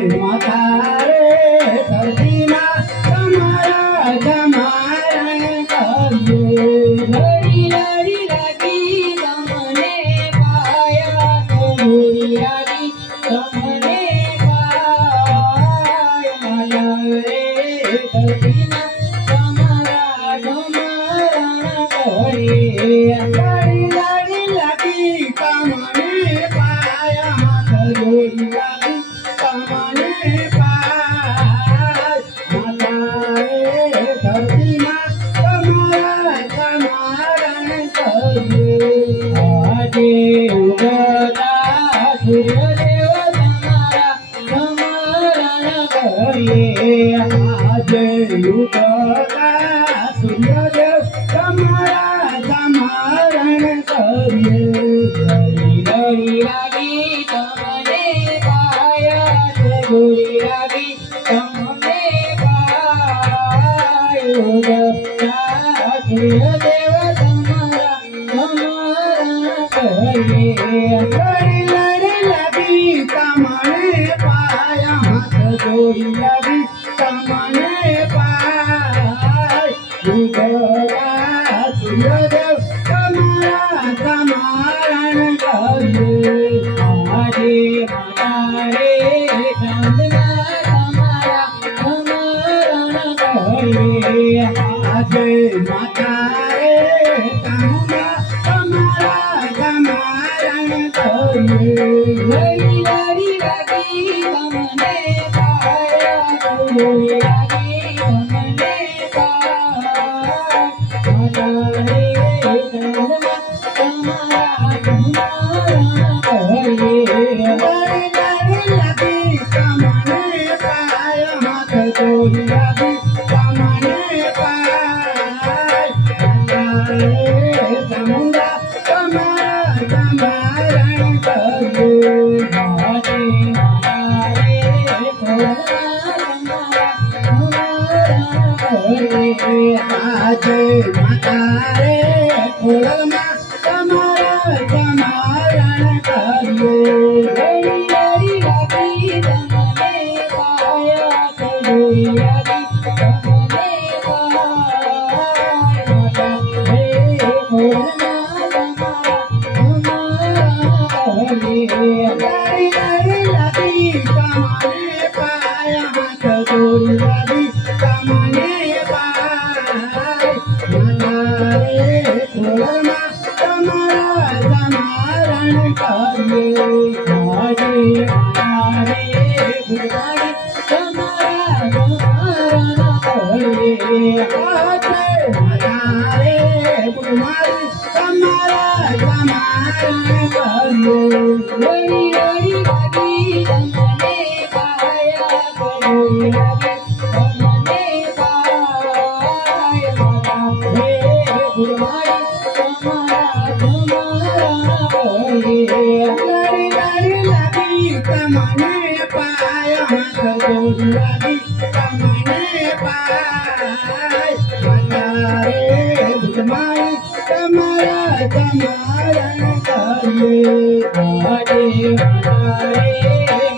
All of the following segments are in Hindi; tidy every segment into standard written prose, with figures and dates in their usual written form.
माता रे धरती मां तमारा जमारण करिए लड़ी लड़ी लगी तमने पाया गोरी लगी तमने पाया माता रे धरती मां तमारा जमारण करिए लड़ी लड़ी लगी तमने पाया माता गोरी लगी तमने पाया माता रे धरती मां तमारा जमारण करिए आजे उगता सूर्यदेव तमारा जमारण करिए आज युगला सूर्यदेव तमारा जमारण करिए लड़ी लड़ी लगी तमने पाया गोरी लगी तमने पाया उगता सूर्यदेव तमारा जमारण करिए लड़ी लड़ी लगी तमने पाया हाथ जोड़ी लगी तमने पाय युगला सूर्यदेव तमारा जमारण करिए आजे माता रे चंदना तमारा जमारण करिए आज माता रे तमुना तमारा जमारण करिए लड़ी लड़ी लगी तमने पाया गोरी लगी तमने पाया माता रे चंदना तमारा जमारण करिए लड़ी लड़ी लगी तमने पाया हाथ जोड़ी लगी तमने पाय माता रे तमुना तमारा जमारण करिए आजे माता रे चंदना तमारा जमारण करिए आज माता रे खोलमा तमारा जमारण करिए लड़ी लड़ी लगी तमने पाया गोरी लगी तमने पाया माता रे खोलना तमारा जमारण करिए लड़ी लड़ी लगी तमने पाया हाथ जोड़ी लगी तमने पाय माता रे खोलमा तमारा जमारण करिए आजे माता रे गुरुवारी तमारा जमारण करिए आज माता रे बुढ़मारी तमारा जमारण करिए लड़ी लड़ी लगी तमने पाया गोरी लगी तमने पाया माता रे गुरुवारी तमारा जमारण करिए लड़ी लड़ी लगी तमने पाया हाथ जोड़ी लगी तमने पाय माता रे बुढ़मारी तमारा जमारण करिए आजे माता रे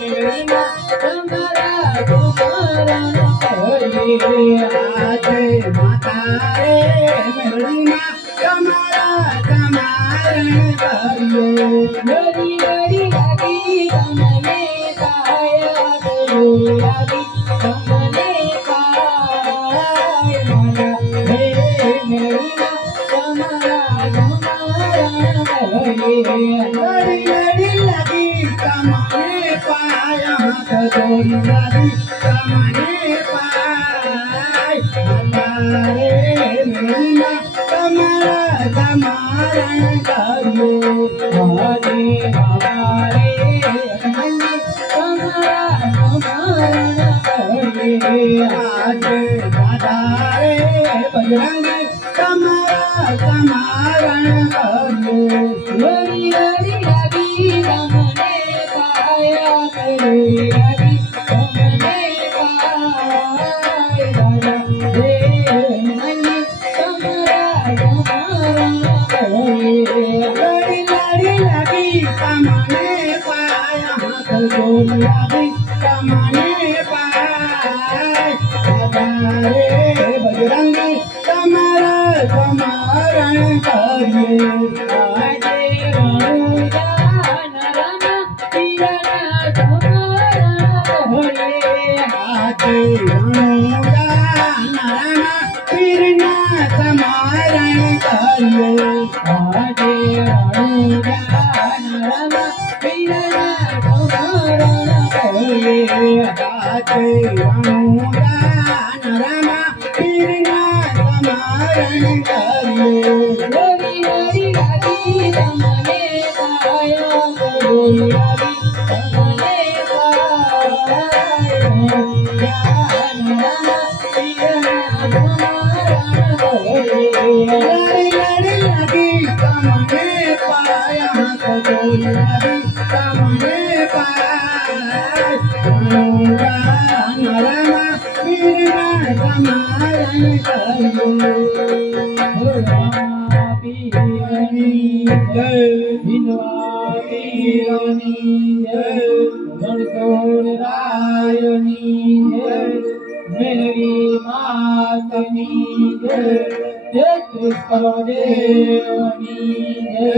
मेरीना तमारा जमारण करिए आज माता रे मेरीना तमारा जमारण करिए लड़ी लड़ी लगी तमने पाया गोरी लगी तमने पाया माता रे मेरीना तमारा जमारण करिए लड़ी लड़ी लगी तमने पाया हाथ जोड़ी लगी तमने पाय माता रे मेरीना तमारा जमारण करिए आजे माता रे अखंडी तमारा जमारण करिए आज माता रे बजरंगी तमारा जमारण करिए लड़ी लड़ी लगी तमने पाया गोरी लगी तमने पाया दादा रे नंदी तमारा जमारण करिए लड़ी लड़ी लगी तमने पाया हाथ जोड़ी लगी તમને પાય દાદા રે બજરંગી તમારા સ્મરણ કરીએ આજે રણુજા નરમાં પીરના સ્મરણ કરીએ આજે રણુજા નરમાં પીરના સ્મરણ કરીએ આજે રણુજા નરમાં પીરના સ્મરણ કરીએ આજે રણુજા નરમાં પીરના સ્મરણ કરીએ ગોરી ગોરી લાગી તમને પાયા ગોરી લાગી તમને પાયા નરમાં પીરના સ્મરણ કરીએ લડી લડી લાગી તમને પાયા કજોરી લાગી તમને પાય રણુજા નરમાં પીરના સ્મરણ કરીએ પીરની જય હિન્દવા પીરની જય રણછોડ રાયની જય મેરી માતની જય તેત્રીસ કરોડ દેવની જય